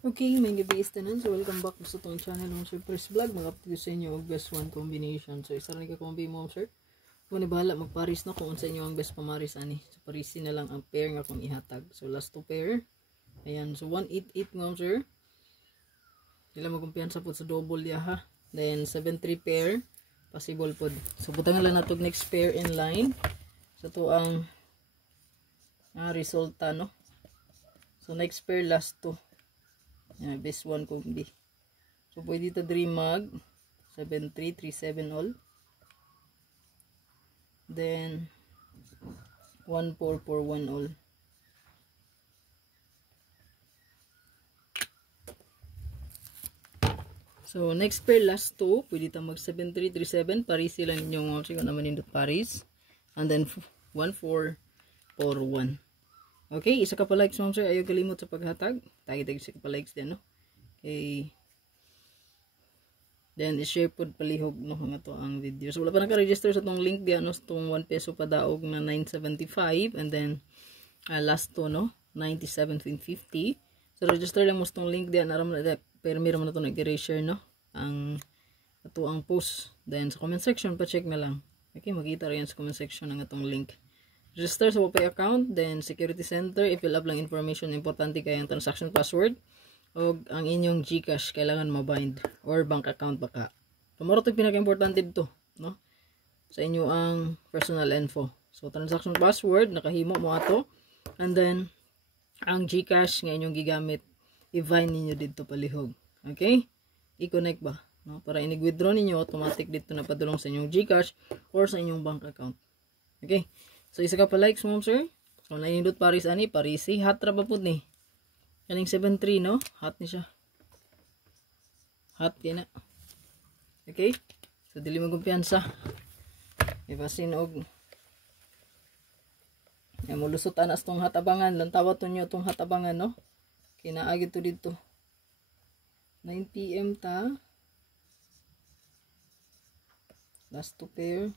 Okay, may gabi tanan. So, welcome back sa itong channel ng Sir First Vlog. Mag-update sa inyo ang best one combination. So, isa rin ka kombi mo, sir. Kung bahala, magparis na kung sa inyo ang best pamaris, ani. So, parisi na lang ang pair nga kung ihatag. So, last two pair. Ayan. So, 188 mo, sir. Kailan magkumpiyansa po sa double ya, ha. Then, 73 pair. Possible po. So, butangan lang natin next pair in line. So, ito ang resulta, no. So, next pair, last two. Best one combi. So pwede ito dream mag 7337 all. Then 1441 all. So next pair last two, pwede ito mag 7337, Paris lang ninyong option naman nindot Paris. And then 1441. Okay, isa ka pa likes ma'am sir, ayaw kalimot sa paghatag. Tagi-tagi isa ka pa likes din, no? Okay. Then, i-share po palihog, no? Nga to ang video. So, wala pa naka-register sa tong link diyan, no? Sa tong 1 peso pa daog na 975. And then, last to, no? 97.50. So, register lang mo sa tong link diyan. Pero meron mo na to nag-erasure, no? Ito ang post. Then, sa comment section, pa-check na lang. Okay, makita rin sa comment section ng itong link. Register sa Wapay account, then security center, i-fill up lang information, importante kaya ang transaction password, o ang inyong GCash, kailangan mabind, or bank account baka. Tumaro ito pinaka-importante dito, no? Sa inyo ang personal info. So, transaction password, nakahimo mo ato, and then, ang GCash nga inyong gigamit, i-bind ninyo dito palihog. Okay? I-connect ba? No? Para inig-withdraw ninyo, automatic dito na padulong sa inyong GCash, or sa inyong bank account. Okay? So, isa ka pa likes mo, sir. So, naindot Paris ani. Parisi. Hot ra ba po ni? Kaning 7.3, no? Hot ni siya. Hot yan na. Okay? So, dili mo kumpiyansa. Ipasin og. Yan, mulusot anas tong hatabangan. Lantawa to nyo tong hatabangan, no? Kinaagi to dito. 9 PM ta. Last two pair.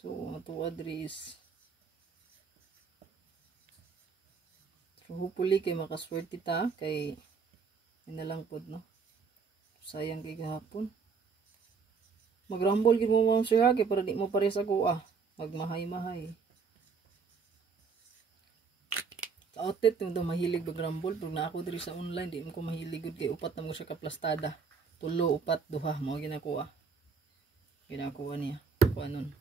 So, ang ito address. So, hopefully, kay makaswerte ta. Kay, yun na lang po, no? Sayang kay gahapon. Mag-rumble gid mo ma'am sir ha. Kay para di mo pares ako magmahay-mahay. Sa outlet, yung daw mahilig mag-rumble. Pero na ako diri sa online, di mo ko mahilig. Kay upat na mo siya kaplastada. 3, 4, 2. Mga ginakuha. Ginakuha niya. Kuha nun.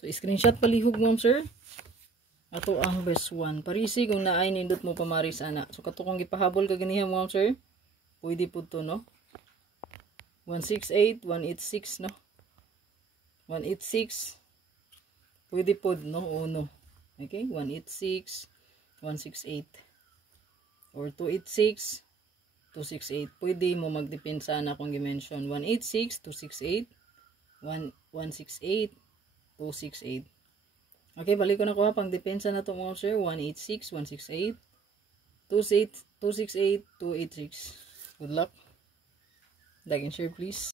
So, screenshot palihog mo, sir. Ato ang best one. Parisi kung naay nindot mo pamaris, ana. So, kato kong gipahabol ka ganihan mo, sir. Pwede po to, no? 168, 186, no? 186. Pwede po, no? Uno. Okay? 186, 168. Or 286, 268. Pwede mo magdepensa na kung gi-mention. 186, 268, 168, 268. Okay, balik ko na ko ha. Pang depensa na ito mga sir. 186, 168, 268, 286. Good luck. Like and share please.